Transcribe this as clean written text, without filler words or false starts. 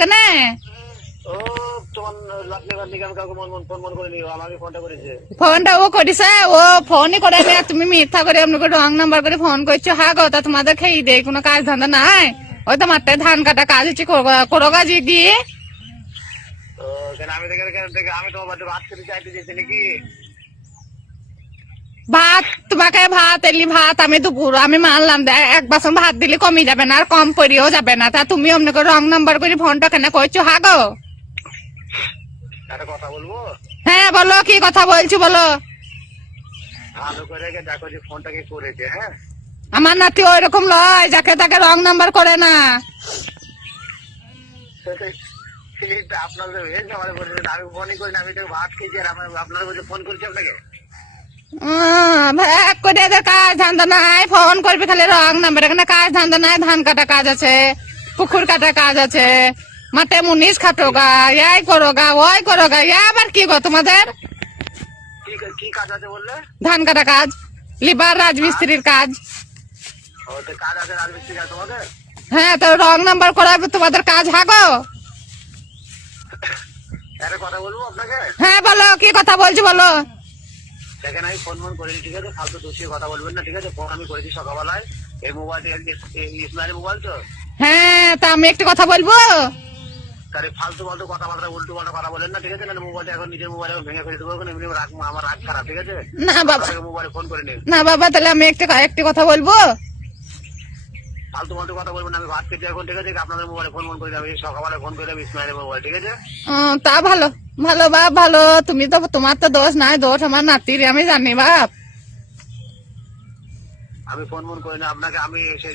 কেনে ও তোমার লাগলে বান্দি কাম কাউকে ফোন করেনি, আমাকে ফোনটা করেছে। ফোনটা ও করিছে, ও ফোনই করে নি, তুমি মিথ্যা করে আপনাকে রং নাম্বার করে ফোন করছো। হ্যাঁ গো, তা তোমাদের খেয়ে দেয় কোনো কাজ ধান্দা নাই? ওই তো মাঠে ধান কাটা কাজ হচ্ছে, করো কাজ গিয়ে। তো কেন আমি থেকে আমি তোমার বাড়িতে ভাত খেতে চাইতে চেয়েছি নাকি? ভাত তোমাকে ভাত এলি ভাত আমি দুপুর আমি মানলাম, এক বাসন ভাত দিলে কমই যাবে না আর কম পড়িও যাবে না, তা তুমি অমনি করে রং নাম্বার করে ফোনটা কেন করছো? হ্যাঁ গো, একটা কথা বলবো? হ্যাঁ বলো, কি কথা বলছি বলো। ভালো করে দেখো যে ফোনটা কে করেছে। হ্যাঁ, আমার নাতি ওই রকম লয় যাকে তাকে রং নাম্বার করে না। আপনাদের আমার বলেছেন, আমি ফোনই করি না, আমি তো ভাত খেয়েছি আর আপনার বলছে ফোন করছি আপনাকে। এক করে এদের কাজ ধান্দা নাই, ফোন করবি খালি রং নাম্বার, এখানে কাজ ধান্দা নাই। ধান কাটা কাজ আছে, পুকুর কাটা কাজ আছে, মাঠে মুনিশ খাটো গা, এই করো গা ওই করো গা। আবার কি গো তোমাদের? কি কাজ আছে বললে? ধান কাটা কাজ, লিবার রাজমিস্ত্রির কাজ। ও তো কাজ আছে রাজমিস্ত্রি কাজ তোমাদের? হ্যাঁ, তো রং নাম্বার করাবে তোমাদের কাজ। হাগো, একটা কথা বলবো আপনাকে? হ্যাঁ বলো, কি কথা বলছি বলো। দেখেন আমি ফোন করিনি, ঠিক আছে? ফালতু দোষিয়ে কথা বলবেন না, ঠিক আছে? ফোন আমি করেছি সকালবেলায়। এই মোবাইলটা ইসমাইলের মোবাইল তো। হ্যাঁ, তা আমি একটু কথা বলবো। তাহলে ফালতু ফালতু কথাবার্তা উল্টো পাল্টা কথা বলেন না, ঠিক আছে? না মোবাইলটা এখন নিজের মোবাইলে ভেঙে ফেলে দেবো, এমনি আমার রাগ খারাপ, ঠিক আছে? না বাবা, মোবাইলে ফোন করে নিন। না বাবা, তাহলে আমি একটু কথা বলবো। ফালতু ফালতু কথা বলবেন না, আমি ভাত খেতে এখন, ঠিক আছে? আপনাদের মোবাইলে ফোন করে যাবে, সকালবেলা ফোন করে যাবে ইসমাইলের মোবাইল, ঠিক আছে? তা ভালো, ভালো বাপ ভালো। তুমি তো, তোমার তো দোষ নাই, দোষ আমার নাতির, আমি জানি বাপ। আমি ফোন করে না আপনাকে, আমি সেই